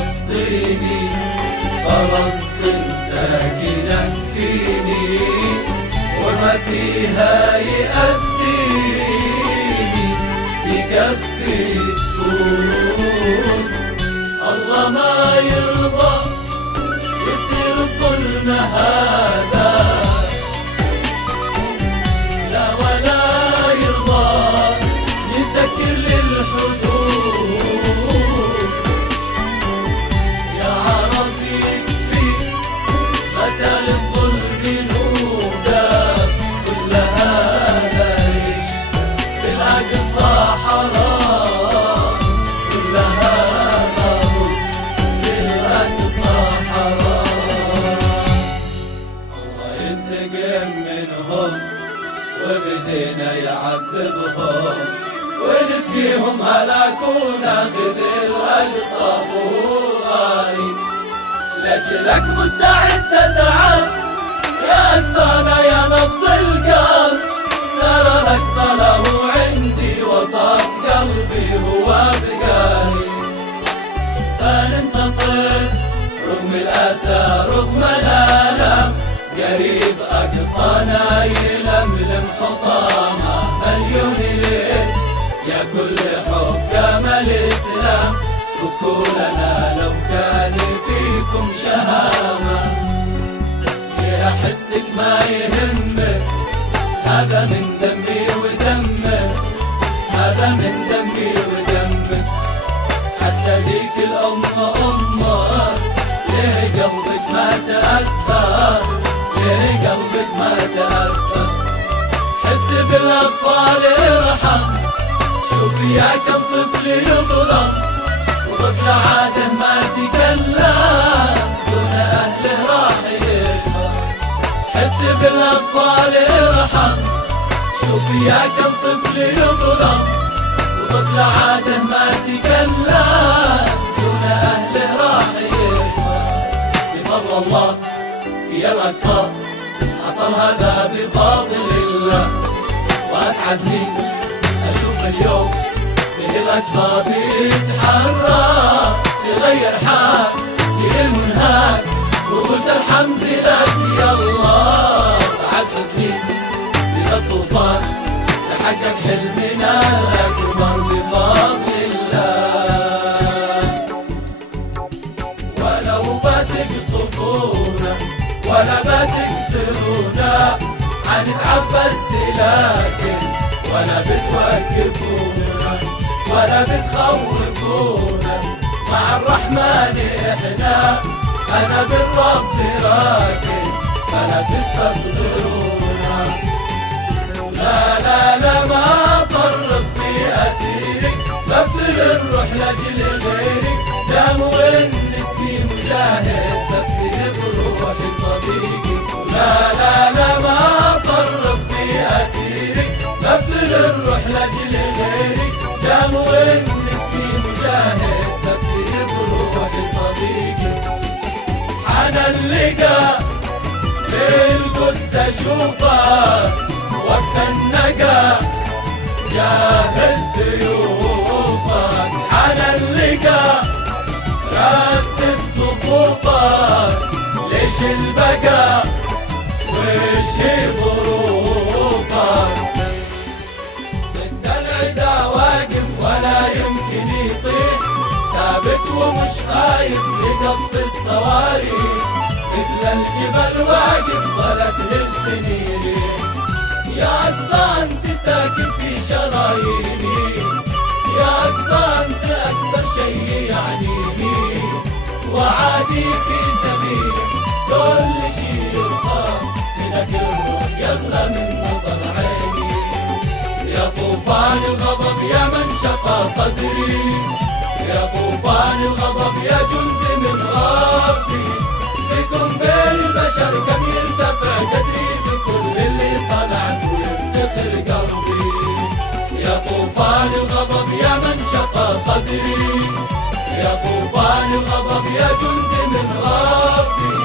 فلسطيني، فلسطين ساكنة فيني، وما فيها يأذيني يكفي سكون. الله ما يرضى يصير الظلم هذا، لا ولا يرضى يسكر للحدود. يا عرب يكفي متى للظلم نوقف، كل هذا ليش في الأقصى حرام، كل هذا في الأقصى حرام. الله ينتقم منهم وبدينا يعذبهم، ونسقيهم هلاك وناخذ الأقصى فوقي. لأجلك مستعد تتعب يا أقصانا يا نبض القلب، ترى الأقصى له عندي وسط قلبي هو بقالي. فننتصر رغم الأسى رغم الآلام، قريب أقصانا يلملم حطامه مليون ليل. يا كل حكام الإسلام فكوا لنا لو كان فيكم شهامة، ليه أحسك ما يهمك، هذا من دمي ودمك، هذا من دمي ودمك. حتى ذيك الأمة أمك، ليه قلبك ما تأثر، ليه قلبك ما تأثر. حس بالأطفال ارحم، شوف يا كم طفل يظلم، وطفل عاده ما تكلم دون أهله راح يكبر. حس بالأطفال ارحم، شوف يا كم طفل يظلم، وطفل عاده ما تكلم دون أهله راح يكبر. بفضل الله في الأقصى حصل هذا بفضل الله، وأسعدني أشوف اليوم من الأقصى بيتحرك، تغير حال للمنهاك، وقلت الحمد لك يا الله. بعد حزني من الطوفان تحقق حلمنا الأكبر بفضل الله. ولو بتقصفونا ولا بتكسرونا حنتعب بس لكن ولا بتوقفونا ولا بتخوفونا. مع الرحمن احنا، انا بالرب راكن فلا تستصغرونا. لا لا لا ما فرط في اسيرك، ببذل الروح لاجل غيرك، دام والنسبي مجاهد ببذل بروحي صديقي. لا لا لا ما فرط في اسيرك، ببذل الروح لاجل غيرك، دام والنسبي مجاهد ببذل بروحي صديقي. حان اللقاء في القدس اشوفك، وقت النقا جاهز سيوفك. حان اللقاء رتب صفوفك، ليش البقاء وش ظروفك. ضد العدا واقف ولا يمكن يطيح، ثابت ومش خايف لقصف الصواريخ، مثل الجبل واقف ولا تهزني ريح. يا أقصى أنت ساكن في شراييني، يا أقصى أنت أكثر شيء يعنيني، وعادي في سبيلك كل شيء يرخص، منك الروح يغلى من نظر عيني. يا طوفان الغضب يا من شفى صدري، يا طوفان الغضب يا جند من ربي، لكم بين البشر كم يرتفع قدري، بكل اللي صنعت ويفتخر قلبي. يا طوفان الغضب يا من شفى صدري، يا طوفان الغضب يا جند من ربي،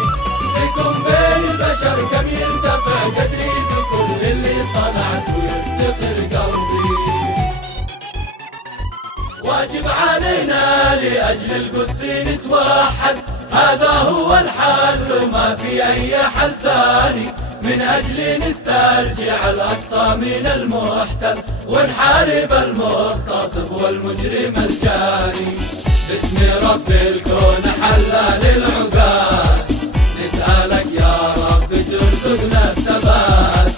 لكم بين البشر كم يرتفع قدري، بكل اللي صنعت ويفتخر قلبي. واجب علينا لأجل القدس نتوحد، هذا هو الحل وما في أي حل ثاني، من أجل نسترجع الأقصى من المحتل، ونحارب المغتصب والمجرم الجاني. باسم رب الكون حلال العقاد، نسألك يا رب ترزقنا الثبات،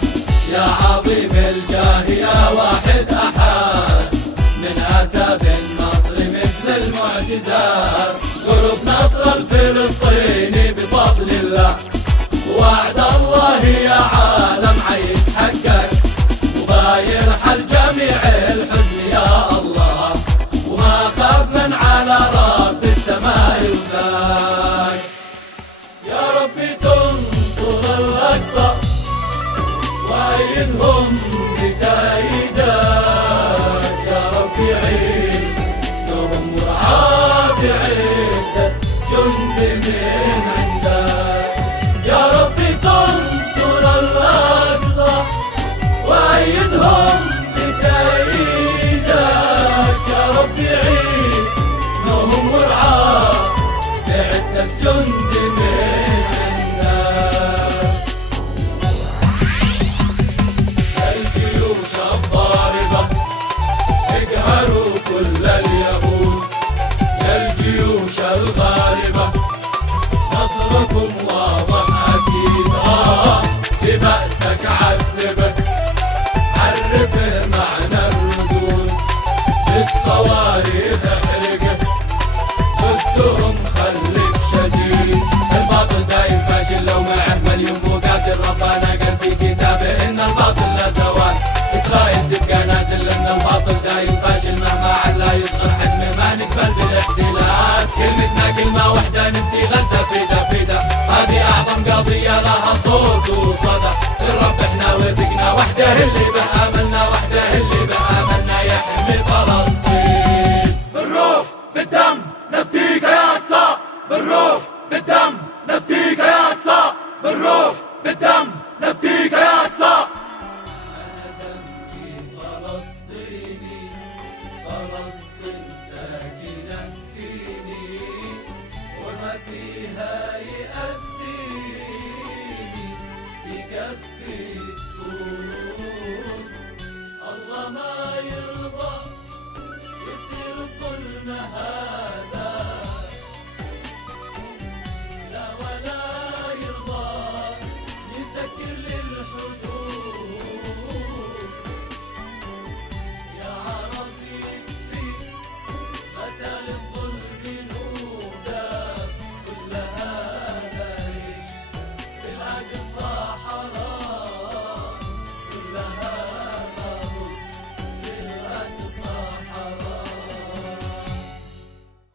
يا عظيم الجاه يا واحد أحد، من أتى بالنصر مثل المعجزات، قرب نصر الفلسطيني بفضل الله، وعد الله يا عالم حيتحقق، وبايرحل جميع الحزن يا الله، وما خاب من على رب السماء يوزاك. يا ربي تنصر الأقصى وأيدهم بتأييدك، يا ربي عيد لهم ورعاة بعدة جند من عندك، يا ربي تنصر الأقصى وأيدهم بتأييدك، يا ربي عيد لهم ورعاة بعدة جند من عندك. الجيوش الضاربة اقهروا كل اليهود، يا الجيوش الغالبة نصركم واضح أكيد، ببأسك عذبه عرفه معنى الردود، بالصواريخ احرقه ضدهم خليك شديد، الباطل دايم فاشل لو معه مليون مقاتل، ربنا قال في كتابه إن الباطل لا زوال، إسرائيل تبقى نازل لأن الباطل دايم فاشل، مهما علا يصغر حجمه ما نقبل بالاحتلال، كلمتنا كلمة واحدة نفدي غزة فدا فدا، هذه أعظم قضية لها صوت وصدى، الرب احنا وثقنا وحده اللي به آملنا، وحده اللي به آملنا يحمي فلسطين. بالروح بالدم نفديك يا أقصى، بالروح بالدم نفديك يا أقصى، بالروح بالدم نفديك يا أقصى. أنا دمي فلسطيني، فلسطين ساكنة فيني، وما فيها يأذيني بكفي سكون، الله ما يرضى يصير ظلمها